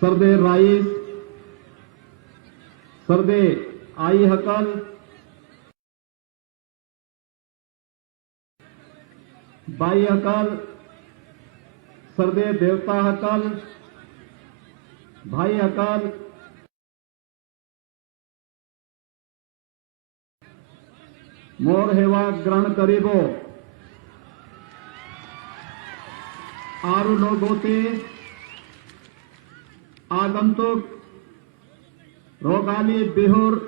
Sarde rice, Sarde I हकल, by हकल, सरदे देवता हकल, भाई हकल, मोर हेवा ग्रहण करीबो आरु लोगोते आगंतुक रोगाली बिहुर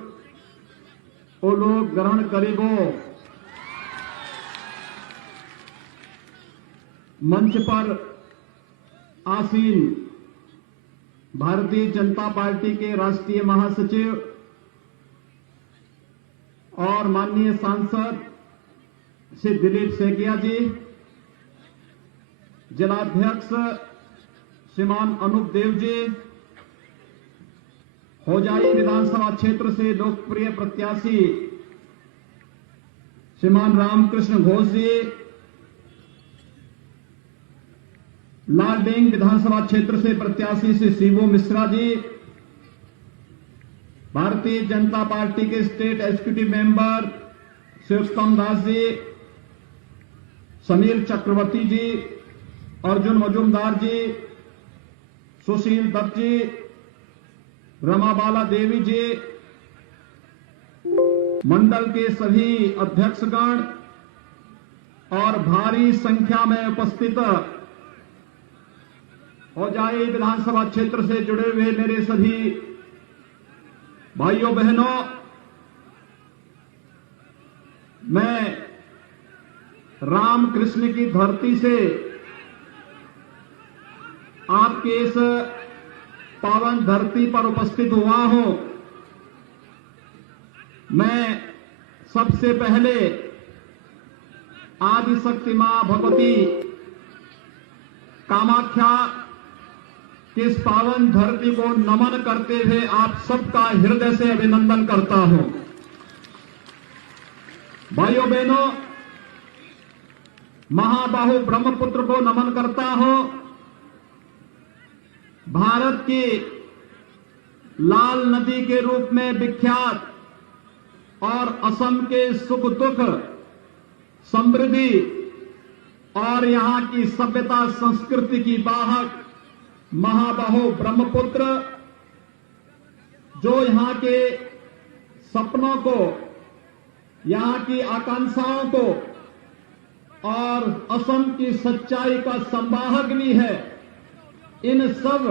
ओ लोग ग्रहण करीबो मंच पर आसीन भारतीय जनता पार्टी के राष्ट्रीय महासचिव और माननीय सांसद श्री दिलीप सेकिया जी, जिलाध्यक्ष श्रीमान अनूप देव जी, होजाई विधानसभा क्षेत्र से लोकप्रिय प्रत्याशी श्रीमान रामकृष्ण घोष जी, लालडेंग विधानसभा क्षेत्र से प्रत्याशी श्री शिवू मिश्रा जी, भारतीय जनता पार्टी के स्टेट एग्जीक्यूटिव मेंबर श्री उत्तम दास जी, समीर चक्रवर्ती जी, अर्जुन मजूमदार जी, सुशील दत्त जी, रमाबाला देवी जी, मंडल के सभी अध्यक्षगण और भारी संख्या में उपस्थित होजाई विधानसभा क्षेत्र से जुड़े हुए मेरे सभी भाइयों बहनों, मैं रामकृष्ण की धरती से आपके इस पावन धरती पर उपस्थित हुआ हूं। मैं सबसे पहले आदिशक्ति मां भगवती कामाख्या कि इस पावन धरती को नमन करते हुए आप सबका हृदय से अभिनंदन करता हूं। भाइयों बहनों, महाबाहु ब्रह्मपुत्र को नमन करता हूं। भारत की लाल नदी के रूप में विख्यात और असम के सुख दुख, समृद्धि और यहां की सभ्यता संस्कृति की वाहक महाबाहु ब्रह्मपुत्र, जो यहां के सपनों को, यहां की आकांक्षाओं को और असम की सच्चाई का संवाहक भी है, इन सब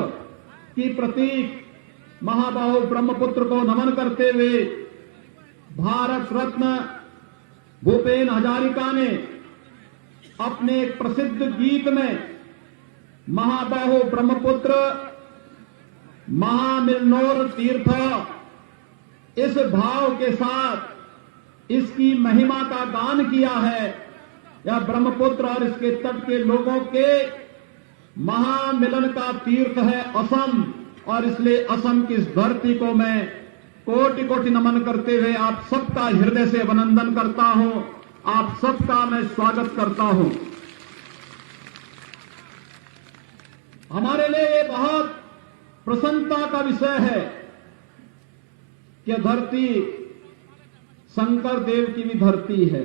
की प्रतीक महाबाहु ब्रह्मपुत्र को नमन करते हुए भारत रत्न भूपेन हजारिका ने अपने एक प्रसिद्ध गीत में महाबाहु ब्रह्मपुत्र महामिलनोर तीर्थ, इस भाव के साथ इसकी महिमा का गान किया है। यह ब्रह्मपुत्र और इसके तट के लोगों के महामिलन का तीर्थ है असम, और इसलिए असम की इस धरती को मैं कोटि कोटि नमन करते हुए आप सबका हृदय से अभिनंदन करता हूं, आप सबका मैं स्वागत करता हूं। हमारे लिए ये बहुत प्रसन्नता का विषय है कि धरती शंकर देव की भी धरती है।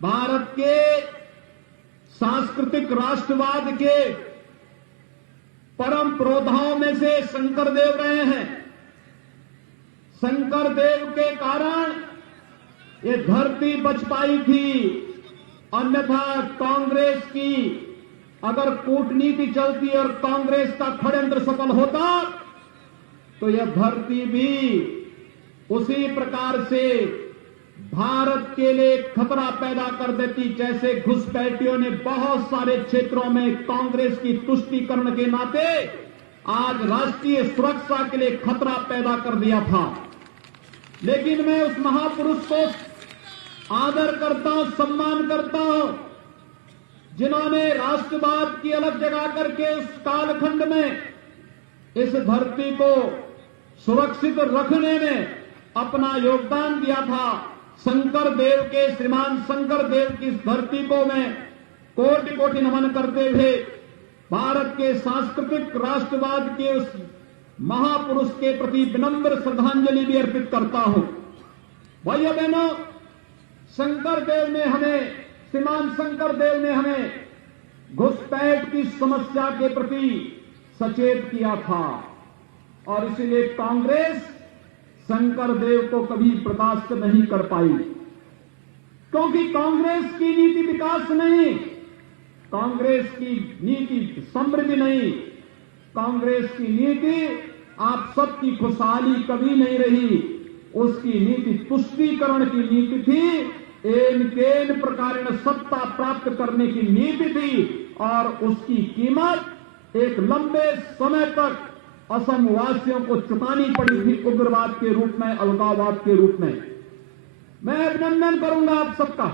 भारत के सांस्कृतिक राष्ट्रवाद के परम पुरोधाओं में से शंकर देव रहे हैं। शंकर देव के कारण ये धरती बच पाई थी, अन्यथा कांग्रेस की अगर कूटनीति चलती और कांग्रेस का षड्यंत्र सफल होता तो यह धरती भी उसी प्रकार से भारत के लिए खतरा पैदा कर देती, जैसे घुसपैठियों ने बहुत सारे क्षेत्रों में कांग्रेस की तुष्टीकरण के नाते आज राष्ट्रीय सुरक्षा के लिए खतरा पैदा कर दिया था। लेकिन मैं उस महापुरुष को आदर करता हूं, सम्मान करता हूं, जिन्होंने राष्ट्रवाद की अलग जगा करके उस कालखंड में इस धरती को सुरक्षित रखने में अपना योगदान दिया था। शंकर देव के, श्रीमान शंकर देव की इस धरती को मैं कोटि कोटि नमन करते हुए भारत के सांस्कृतिक राष्ट्रवाद के उस महापुरुष के प्रति विनम्र श्रद्धांजलि भी अर्पित करता हूं। भाइयों बहनों, श्रीमान शंकर देव ने हमें घुसपैठ की समस्या के प्रति सचेत किया था और इसीलिए कांग्रेस शंकर देव को कभी बर्दाश्त नहीं कर पाई, क्योंकि कांग्रेस की नीति विकास नहीं, कांग्रेस की नीति समृद्धि नहीं, कांग्रेस की नीति आप सबकी खुशहाली कभी नहीं रही। उसकी नीति तुष्टीकरण की नीति थी, केन प्रकार सत्ता प्राप्त करने की नीति थी और उसकी कीमत एक लंबे समय तक असम वासियों को चुकानी पड़ी थी, उग्रवाद के रूप में, अलगाववाद के रूप में। मैं अभिनंदन करूंगा आप सबका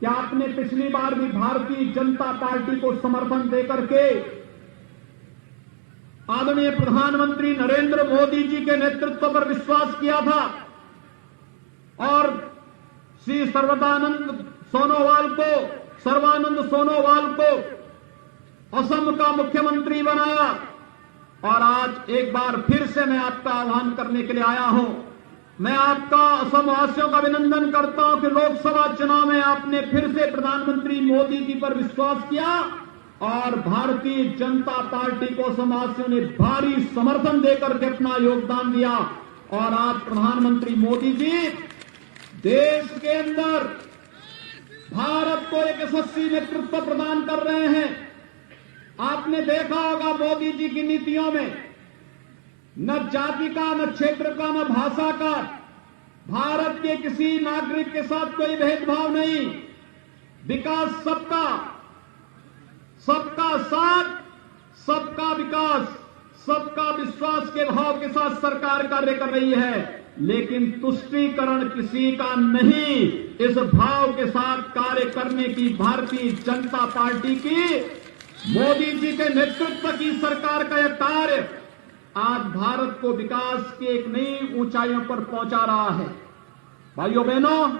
कि आपने पिछली बार भी भारतीय जनता पार्टी को समर्थन देकर के आदरणीय प्रधानमंत्री नरेंद्र मोदी जी के नेतृत्व पर विश्वास किया था और श्री सर्वानंद सोनोवाल को असम का मुख्यमंत्री बनाया। और आज एक बार फिर से मैं आपका आह्वान करने के लिए आया हूं। मैं आपका असम वासियों का अभिनंदन करता हूं कि लोकसभा चुनाव में आपने फिर से प्रधानमंत्री मोदी जी पर विश्वास किया और भारतीय जनता पार्टी को असम वासियों ने भारी समर्थन देकर के अपना योगदान दिया और आज प्रधानमंत्री मोदी जी देश के अंदर भारत को एक यशस्वी नेतृत्व प्रदान कर रहे हैं। आपने देखा होगा मोदी जी की नीतियों में न जाति का, न क्षेत्र का, न भाषा का, भारत के किसी नागरिक के साथ कोई भेदभाव नहीं, विकास सबका, सबका साथ, सबका विकास, सबका विश्वास के भाव के साथ सरकार कार्य कर रही है, लेकिन तुष्टीकरण किसी का नहीं। इस भाव के साथ कार्य करने की भारतीय जनता पार्टी की, मोदी जी के नेतृत्व की सरकार का यह कार्य आज भारत को विकास की एक नई ऊंचाइयों पर पहुंचा रहा है। भाइयों बहनों,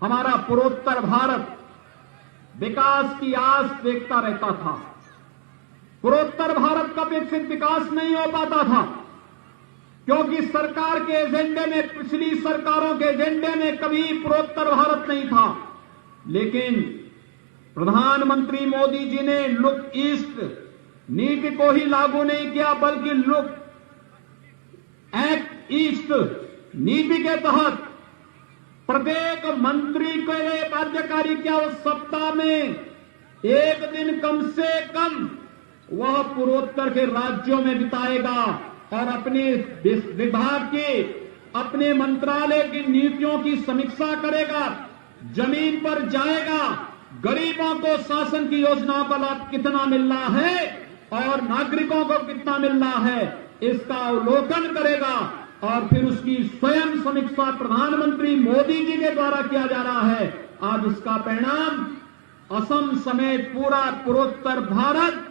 हमारा पूर्वोत्तर भारत विकास की आस देखता रहता था। पूर्वोत्तर भारत का विकसित विकास नहीं हो पाता था क्योंकि सरकार के एजेंडे में, पिछली सरकारों के एजेंडे में कभी पूर्वोत्तर भारत नहीं था। लेकिन प्रधानमंत्री मोदी जी ने लुक ईस्ट नीति को ही लागू नहीं किया, बल्कि लुक एक्ट ईस्ट नीति के तहत प्रत्येक मंत्री के लिए कार्यकारी क्या उस सप्ताह में एक दिन कम से कम वह पूर्वोत्तर के राज्यों में बिताएगा और अपने विभाग के, अपने मंत्रालय की नीतियों की समीक्षा करेगा, जमीन पर जाएगा, गरीबों को शासन की योजनाओं का लाभ कितना मिल रहा है और नागरिकों को कितना मिल रहा है, इसका अवलोकन करेगा और फिर उसकी स्वयं समीक्षा प्रधानमंत्री मोदी जी के द्वारा किया जा रहा है। आज इसका परिणाम असम समेत पूरा पूर्वोत्तर भारत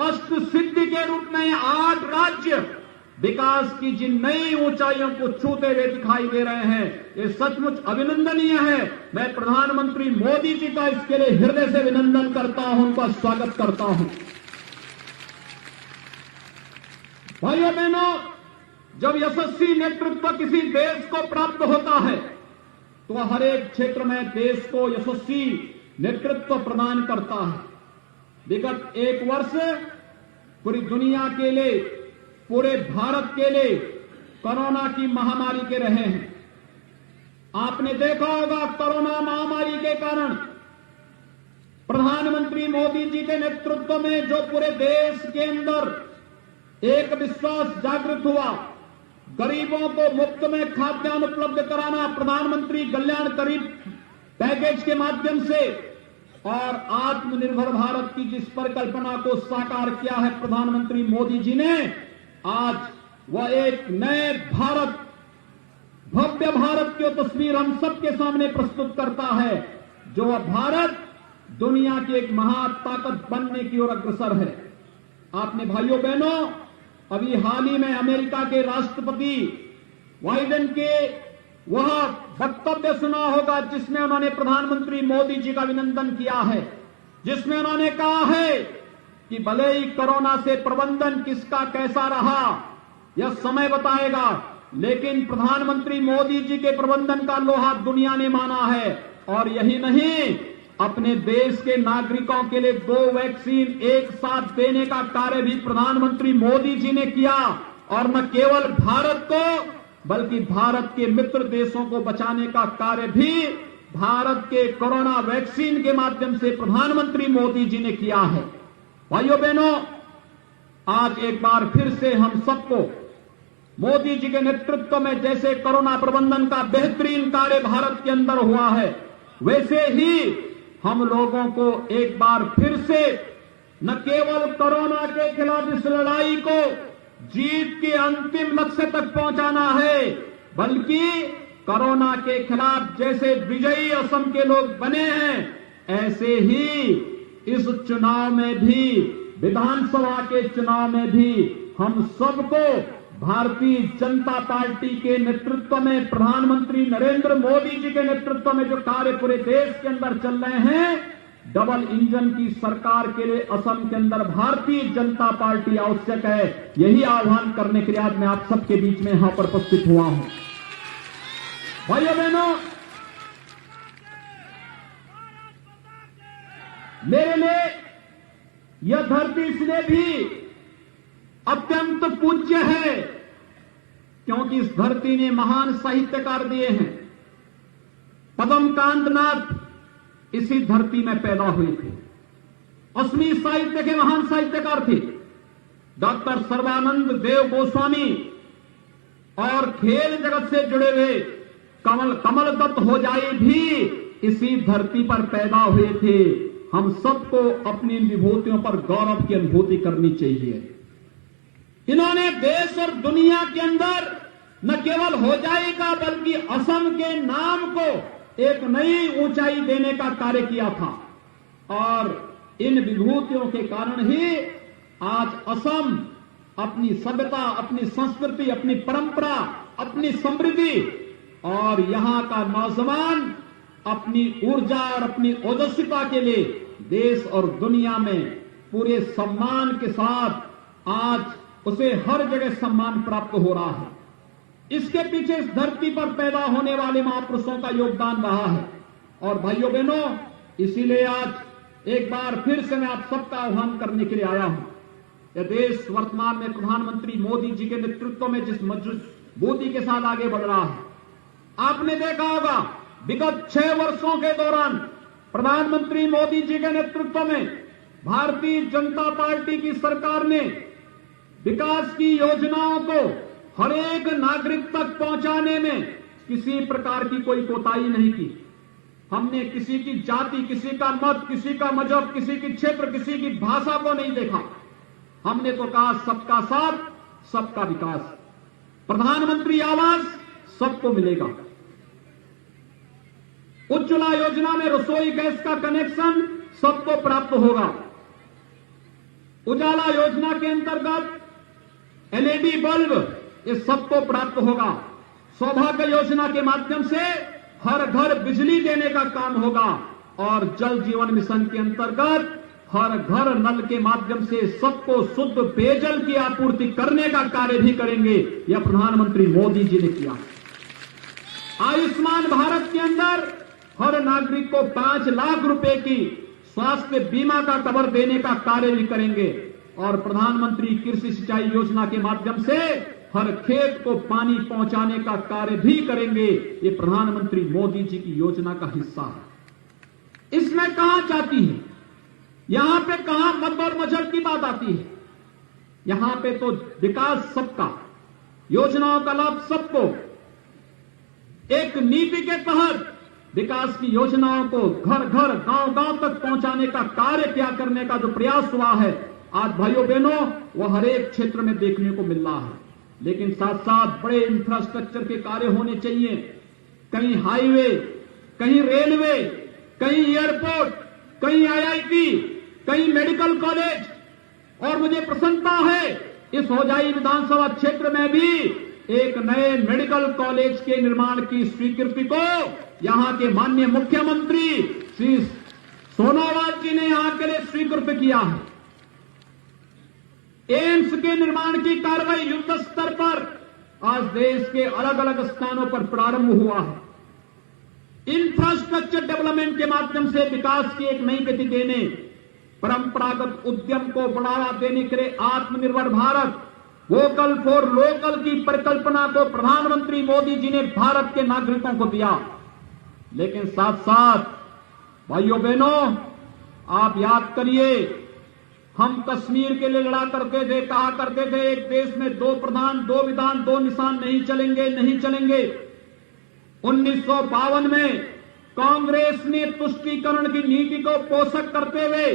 अष्ट सिद्धि के रूप में 8 राज्य विकास की जिन नई ऊंचाइयों को छूते हुए दिखाई दे रहे हैं, ये सचमुच अभिनंदनीय है। मैं प्रधानमंत्री मोदी जी का इसके लिए हृदय से अभिनंदन करता हूं, उनका स्वागत करता हूं। भाइयों बहनों, जब यशस्वी नेतृत्व किसी देश को प्राप्त होता है तो हर एक क्षेत्र में देश को यशस्वी नेतृत्व प्रदान करता है। विगत 1 वर्ष पूरी दुनिया के लिए, पूरे भारत के लिए कोरोना की महामारी के रहे हैं। आपने देखा होगा कोरोना महामारी के कारण प्रधानमंत्री मोदी जी के नेतृत्व में जो पूरे देश के अंदर एक विश्वास जागृत हुआ, गरीबों को मुफ्त में खाद्यान्न उपलब्ध कराना प्रधानमंत्री कल्याण गरीब पैकेज के माध्यम से और आत्मनिर्भर भारत की जिस परिकल्पना को साकार किया है प्रधानमंत्री मोदी जी ने, आज वह एक नए भारत, भव्य भारत की तस्वीर हम सबके सामने प्रस्तुत करता है, जो वह भारत दुनिया की एक महाताकत बनने की ओर अग्रसर है। आपने भाइयों बहनों अभी हाल ही में अमेरिका के राष्ट्रपति बाइडेन के वह वक्तव्य सुना होगा जिसमें उन्होंने प्रधानमंत्री मोदी जी का अभिनंदन किया है जिसमें उन्होंने कहा है कि भले ही कोरोना से प्रबंधन किसका कैसा रहा यह समय बताएगा, लेकिन प्रधानमंत्री मोदी जी के प्रबंधन का लोहा दुनिया ने माना है। और यही नहीं, अपने देश के नागरिकों के लिए 2 वैक्सीन एक साथ देने का कार्य भी प्रधानमंत्री मोदी जी ने किया। और न केवल भारत को बल्कि भारत के मित्र देशों को बचाने का कार्य भी भारत के कोरोना वैक्सीन के माध्यम से प्रधानमंत्री मोदी जी ने किया है। भाइयों बहनों, आज एक बार फिर से हम सबको मोदी जी के नेतृत्व में जैसे कोरोना प्रबंधन का बेहतरीन कार्य भारत के अंदर हुआ है, वैसे ही हम लोगों को एक बार फिर से न केवल कोरोना के खिलाफ इस लड़ाई को जीत के अंतिम लक्ष्य तक पहुंचाना है, बल्कि कोरोना के खिलाफ जैसे विजयी असम के लोग बने हैं, ऐसे ही इस चुनाव में भी, विधानसभा के चुनाव में भी हम सबको भारतीय जनता पार्टी के नेतृत्व में, प्रधानमंत्री नरेंद्र मोदी जी के नेतृत्व में जो कार्य पूरे देश के अंदर चल रहे हैं, डबल इंजन की सरकार के लिए असम के अंदर भारतीय जनता पार्टी आवश्यक है। यही आह्वान करने के लिए आज मैं आप सबके बीच में यहां पर उपस्थित हुआ हूं। भाइयों बहनों, मेरे लिए यह धरती इसलिए भी अत्यंत पूज्य है क्योंकि इस धरती ने महान साहित्यकार दिए हैं। पद्मकांत नाथ इसी धरती में पैदा हुए थे। असमी साहित्य के महान साहित्यकार थे। डॉक्टर सर्बानंद देव गोस्वामी और खेल जगत से जुड़े हुए कमल दत्त होजाई भी इसी धरती पर पैदा हुए थे। हम सबको अपनी इन विभूतियों पर गौरव की अनुभूति करनी चाहिए। इन्होंने देश और दुनिया के अंदर न केवल होजाई का बल्कि असम के नाम को एक नई ऊंचाई देने का कार्य किया था। और इन विभूतियों के कारण ही आज असम अपनी सभ्यता, अपनी संस्कृति, अपनी परंपरा, अपनी समृद्धि और यहां का नौजवान अपनी ऊर्जा और अपनी ओजस्विता के लिए देश और दुनिया में पूरे सम्मान के साथ आज उसे हर जगह सम्मान प्राप्त हो रहा है। इसके पीछे इस धरती पर पैदा होने वाले महापुरुषों का योगदान रहा है। और भाइयों बहनों, इसीलिए आज एक बार फिर से मैं आप सबका आह्वान करने के लिए आया हूं। यह देश वर्तमान में प्रधानमंत्री मोदी जी के नेतृत्व में जिस मजबूती के साथ आगे बढ़ रहा है, आपने देखा होगा विगत 6 वर्षों के दौरान प्रधानमंत्री मोदी जी के नेतृत्व में भारतीय जनता पार्टी की सरकार ने विकास की योजनाओं को हर एक नागरिक तक पहुंचाने में किसी प्रकार की कोई कोताही नहीं की। हमने किसी की जाति, किसी का मत, किसी का मजहब, किसी की क्षेत्र, किसी की भाषा को नहीं देखा। हमने तो कहा सबका साथ, सबका विकास। प्रधानमंत्री आवास सबको मिलेगा। उज्ज्वला योजना में रसोई गैस का कनेक्शन सबको प्राप्त होगा। उजाला योजना के अंतर्गत एलईडी बल्ब ये सबको प्राप्त होगा। सौभाग्य योजना के माध्यम से हर घर बिजली देने का काम होगा। और जल जीवन मिशन के अंतर्गत हर घर नल के माध्यम से सबको शुद्ध पेयजल की आपूर्ति करने का कार्य भी करेंगे। यह प्रधानमंत्री मोदी जी ने किया। आयुष्मान भारत के अंदर हर नागरिक को 5 लाख रुपए की स्वास्थ्य बीमा का कवर देने का कार्य भी करेंगे। और प्रधानमंत्री कृषि सिंचाई योजना के माध्यम से हर खेत को पानी पहुंचाने का कार्य भी करेंगे। ये प्रधानमंत्री मोदी जी की योजना का हिस्सा है। इसमें कहां जाती है, यहां पे कहां मत और मजहब की बात आती है? यहां पे तो विकास सबका, योजनाओं का लाभ सबको, एक नीति के तहत विकास की योजनाओं को घर घर, गांव गांव तक पहुंचाने का कार्य क्या करने का जो प्रयास हुआ है, आज भाइयों बहनों, वो हर एक क्षेत्र में देखने को मिल रहा है। लेकिन साथ साथ बड़े इंफ्रास्ट्रक्चर के कार्य होने चाहिए। कहीं हाईवे, कहीं रेलवे, कहीं एयरपोर्ट, कहीं आईआईटी, कहीं मेडिकल कॉलेज। और मुझे प्रसन्नता है इस होजाई विधानसभा क्षेत्र में भी एक नए मेडिकल कॉलेज के निर्माण की स्वीकृति को यहां के माननीय मुख्यमंत्री श्री सोनोवाल जी ने यहां के लिए स्वीकृत किया है। एम्स के निर्माण की कार्रवाई युद्ध स्तर पर आज देश के अलग अलग स्थानों पर प्रारंभ हुआ है। इंफ्रास्ट्रक्चर डेवलपमेंट के माध्यम से विकास की एक नई गति देने, परंपरागत उद्यम को बढ़ावा देने के लिए आत्मनिर्भर भारत, वोकल फॉर लोकल की परिकल्पना को प्रधानमंत्री मोदी जी ने भारत के नागरिकों को दिया। लेकिन साथ साथ भाइयों बहनों, आप याद करिए, हम कश्मीर के लिए लड़ा करते थे, कहा करते थे एक देश में 2 प्रधान 2 विधान 2 निशान नहीं चलेंगे, नहीं चलेंगे। 1952 में कांग्रेस ने तुष्टीकरण की नीति को पोषक करते हुए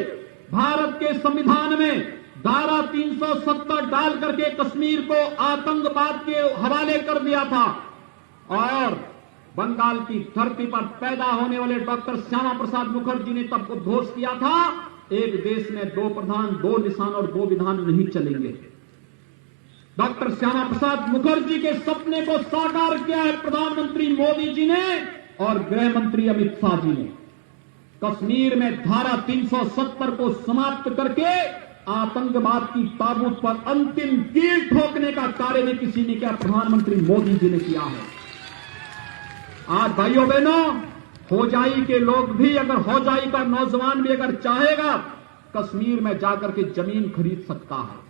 भारत के संविधान में धारा 370 डाल करके कश्मीर को आतंकवाद के हवाले कर दिया था और बंगाल की धरती पर पैदा होने वाले डॉक्टर श्यामा प्रसाद मुखर्जी ने तब उद्घोष किया था, एक देश में 2 प्रधान 2 निशान और 2 विधान नहीं चलेंगे। डॉक्टर श्यामा प्रसाद मुखर्जी के सपने को साकार किया है प्रधानमंत्री मोदी जी ने और गृह मंत्री अमित शाह जी ने। कश्मीर में धारा 370 को समाप्त करके आतंकवाद की ताबूत पर अंतिम कील ठोकने का कार्य भी किसी ने किया, प्रधानमंत्री मोदी जी ने किया है। आज भाइयों बहनों, होजाई के लोग भी, अगर होजाई का नौजवान भी अगर चाहेगा, कश्मीर में जाकर के जमीन खरीद सकता है,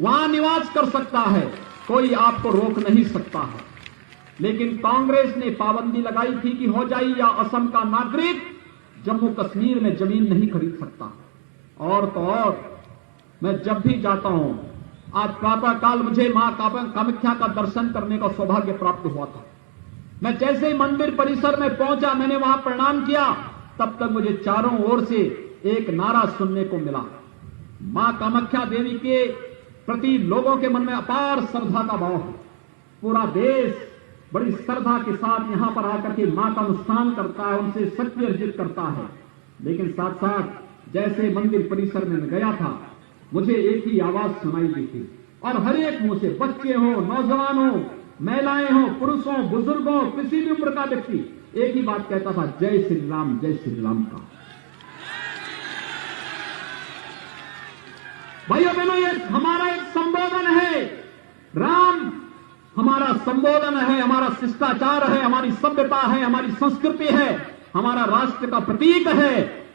वहां निवास कर सकता है, कोई आपको रोक नहीं सकता है। लेकिन कांग्रेस ने पाबंदी लगाई थी कि होजाई या असम का नागरिक जम्मू कश्मीर में जमीन नहीं खरीद सकता। और तो और, मैं जब भी जाता हूं, आज प्रातःकाल मुझे मां कामाख्या का दर्शन करने का सौभाग्य प्राप्त हुआ था। मैं जैसे ही मंदिर परिसर में पहुंचा, मैंने वहां प्रणाम किया, तब तक मुझे चारों ओर से एक नारा सुनने को मिला। मां कामाख्या देवी के प्रति लोगों के मन में अपार श्रद्धा का भाव है। पूरा देश बड़ी श्रद्धा के साथ यहां पर आकर के मां का अनुष्ठान करता है, उनसे शक्ति अर्जित करता है। लेकिन साथ साथ जैसे मंदिर परिसर में मैं गया था, मुझे एक ही आवाज सुनाई दी थी और हर एक मुंह से, बच्चे हो, नौजवान हो, महिलाएं हो, पुरुष हो, बुजुर्ग हो, किसी भी उम्र का व्यक्ति एक ही बात कहता था, जय श्री राम, जय श्री राम का। भाइयों बहनों, ये हमारा एक संबोधन है। राम हमारा संबोधन है, हमारा शिष्टाचार है, हमारी सभ्यता है, हमारी संस्कृति है, हमारा राष्ट्र का प्रतीक है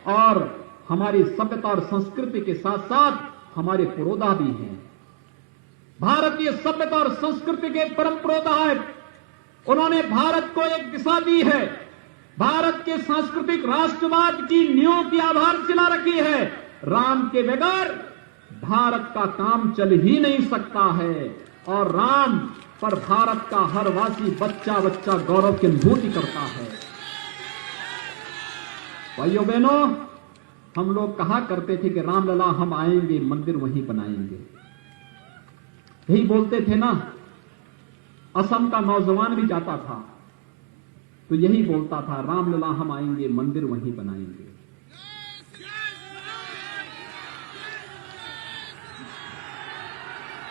और हमारी सभ्यता और संस्कृति के साथ साथ हमारे पुरोधा भी हैं। भारतीय सभ्यता और संस्कृति के परम पुरोधा है। उन्होंने भारत को एक दिशा दी है। भारत के सांस्कृतिक राष्ट्रवाद की नींव की आधारशिला रखी है। राम के बगैर भारत का काम चल ही नहीं सकता है और राम पर भारत का हर वासी बच्चा बच्चा गौरव की अनुभूति करता है। भाइयों बहनों, हम लोग कहा करते थे कि रामलला हम आएंगे, मंदिर वहीं बनाएंगे, यही बोलते थे ना। असम का नौजवान भी जाता था तो यही बोलता था, रामलला हम आएंगे, मंदिर वहीं बनाएंगे।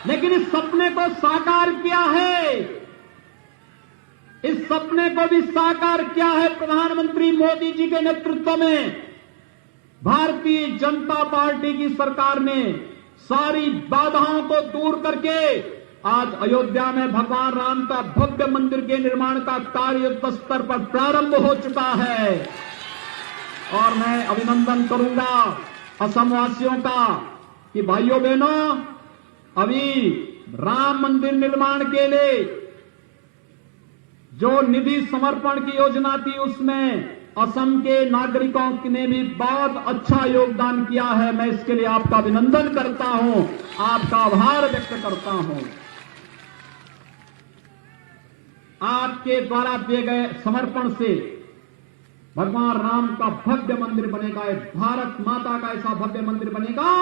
लेकिन इस सपने को साकार किया है, इस सपने को भी साकार किया है प्रधानमंत्री मोदी जी के नेतृत्व में। भारतीय जनता पार्टी की सरकार ने सारी बाधाओं को दूर करके आज अयोध्या में भगवान राम का भव्य मंदिर के निर्माण का कार्य युद्ध स्तर पर प्रारंभ हो चुका है। और मैं अभिनंदन करूंगा असम वासियों का कि भाइयों बहनों, अभी राम मंदिर निर्माण के लिए जो निधि समर्पण की योजना थी, उसमें असम के नागरिकों ने भी बहुत अच्छा योगदान किया है। मैं इसके लिए आपका अभिनंदन करता हूं, आपका आभार व्यक्त करता हूं। आपके द्वारा दिए गए समर्पण से भगवान राम का भव्य मंदिर बनेगा, भारत माता का ऐसा भव्य मंदिर बनेगा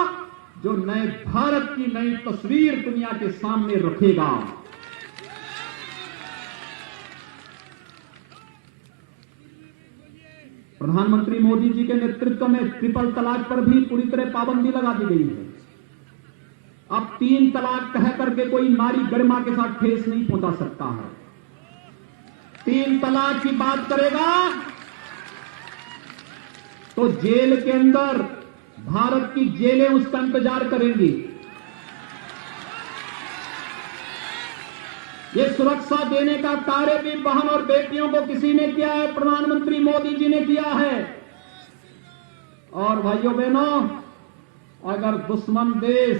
जो नए भारत की नई तस्वीर दुनिया के सामने रखेगा। प्रधानमंत्री मोदी जी के नेतृत्व में ट्रिपल तलाक पर भी पूरी तरह पाबंदी लगा दी गई है। अब 3 तलाक कह करके कोई नारी गरिमा के साथ ठेस नहीं पहुंचा सकता है। 3 तलाक की बात करेगा तो जेल के अंदर भारत की जेलें उसका इंतजार करेंगी। ये सुरक्षा देने का कार्य भी बहन और बेटियों को किसी ने किया है, प्रधानमंत्री मोदी जी ने किया है। और भाइयों बहनों, अगर दुश्मन देश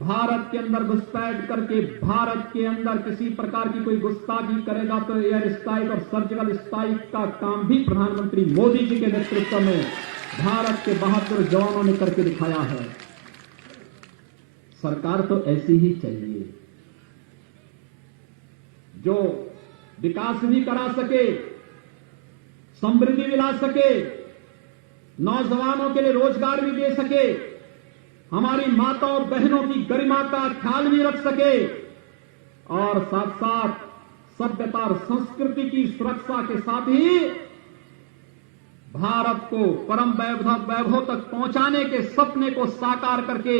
भारत के अंदर घुसपैठ करके भारत के अंदर किसी प्रकार की कोई गुस्ताखी करेगा तो एयर स्ट्राइक और सर्जिकल स्ट्राइक का काम भी प्रधानमंत्री मोदी जी के नेतृत्व में भारत के बहादुर जवानों ने करके दिखाया है। सरकार तो ऐसी ही चाहिए जो विकास भी करा सके, समृद्धि भी ला सके, नौजवानों के लिए रोजगार भी दे सके, हमारी माताओं बहनों की गरिमा का ख्याल भी रख सके और साथ साथ सभ्यता और संस्कृति की सुरक्षा के साथ ही भारत को परम वैभव तक पहुंचाने के सपने को साकार करके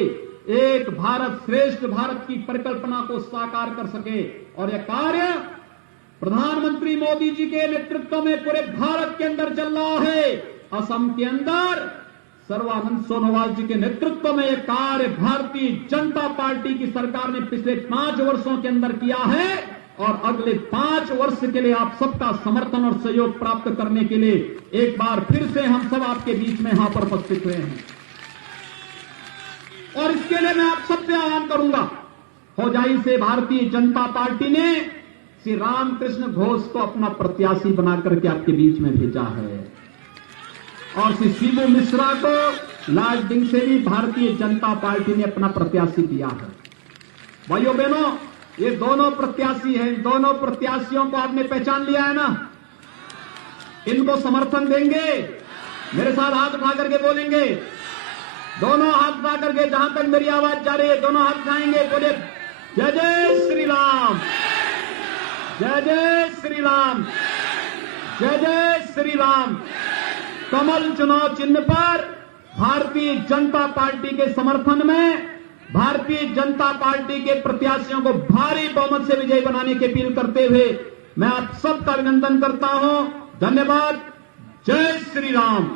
एक भारत श्रेष्ठ भारत की परिकल्पना को साकार कर सके। और यह कार्य प्रधानमंत्री मोदी जी के नेतृत्व में पूरे भारत के अंदर चल रहा है। असम के अंदर सर्बानंद सोनोवाल जी के नेतृत्व में यह कार्य भारतीय जनता पार्टी की सरकार ने पिछले 5 वर्षों के अंदर किया है और अगले 5 वर्ष के लिए आप सबका समर्थन और सहयोग प्राप्त करने के लिए एक बार फिर से हम सब आपके बीच में यहां पर उपस्थित हुए हैं। और इसके लिए मैं आप सबसे आह्वान करूंगा, होजाई से भारतीय जनता पार्टी ने श्री रामकृष्ण घोष को अपना प्रत्याशी बनाकर के आपके बीच में भेजा है और श्री शिबू मिश्रा को लालडिंग से भी भारतीय जनता पार्टी ने अपना प्रत्याशी दिया है। भाइयों बहनों, ये दोनों प्रत्याशी हैं, दोनों प्रत्याशियों को आपने पहचान लिया है ना? इनको समर्थन देंगे? मेरे साथ हाथ उठा करके बोलेंगे, दोनों हाथ उठा करके, जहां तक मेरी आवाज जा रही है दोनों हाथ उठाएंगे, बोले जय जय श्री राम, जय जय श्री राम, जय जय श्री राम। कमल चुनाव चिन्ह पर भारतीय जनता पार्टी के समर्थन में भारतीय जनता पार्टी के प्रत्याशियों को भारी बहुमत से विजयी बनाने की अपील करते हुए मैं आप सबका अभिनंदन करता हूं। धन्यवाद। जय श्री राम।